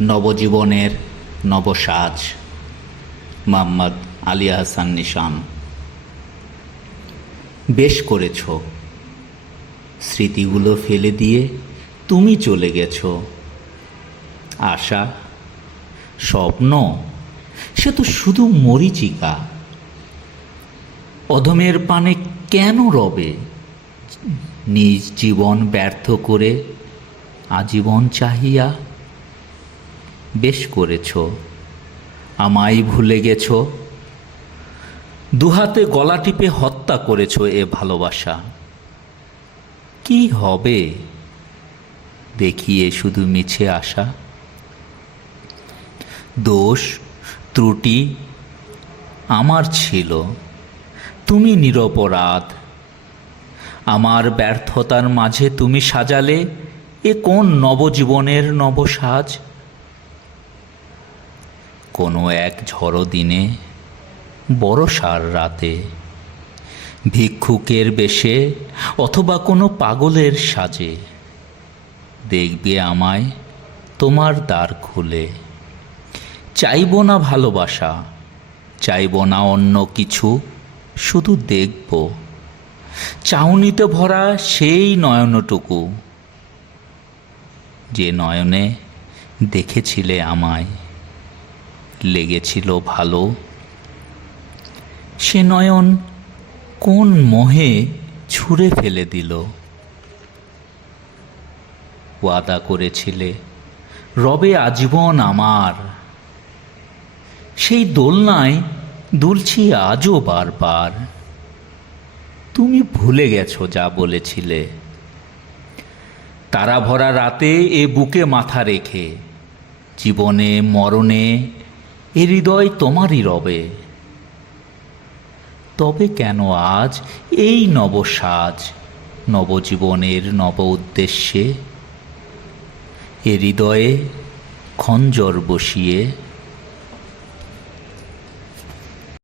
নবজীবনের নবসাজ। মোহাম্মদ আলী হাসান নিশান। বেশ করেছ। স্মৃতিগুলো ফেলে দিয়ে তুমি চলে গেছ। আশা, স্বপ্ন, সে তো শুধু মরিচিকা। অধমের পানে কেন রবে? নিজ জীবন ব্যর্থ করে আজীবন চাহিয়া বেশ করেছ। আমায় ভুলে গেছ। দুহাতে গলা টিপে হত্যা করেছ এ ভালোবাসা। কি হবে? দেখিয়ে শুধু মিছে আসা দোষ, ত্রুটি আমার ছিল। তুমি নিরপরাধ। আমার ব্যর্থতার মাঝে তুমি সাজালে এ কোন নবজীবনের নবসাজ? কোনো এক ঝড়ো দিনে বড়সার রাতে, ভিক্ষুকের বেশে অথবা কোনো পাগলের সাজে, দেখবে আমায় তোমার দ্বার খুলে। চাইব না ভালোবাসা, চাইব না অন্য কিছু, শুধু দেখব। চাউনিতে ভরা সেই নয়নটুকু, যে নয়নে দেখেছিলে আমায়। লেগেছিল ভালো? সে নয়ন কোন মোহে ছুঁড়ে ফেলে দিল? ওয়াদা করেছিলে রবে আজীবন আমার। সেই দোলনায় দুলছি আজও বারবার। তুমি ভুলে গেছো যা বলেছিলে। তারা ভরা রাতে এ বুকে মাথা রেখে জীবনে মরণে এ হৃদয় তোমারই রবে। তবে কেন আজ এই নবসাজ, নবজীবনের নব উদ্দেশ্যে এ হৃদয়ে খঞ্জর বসিয়ে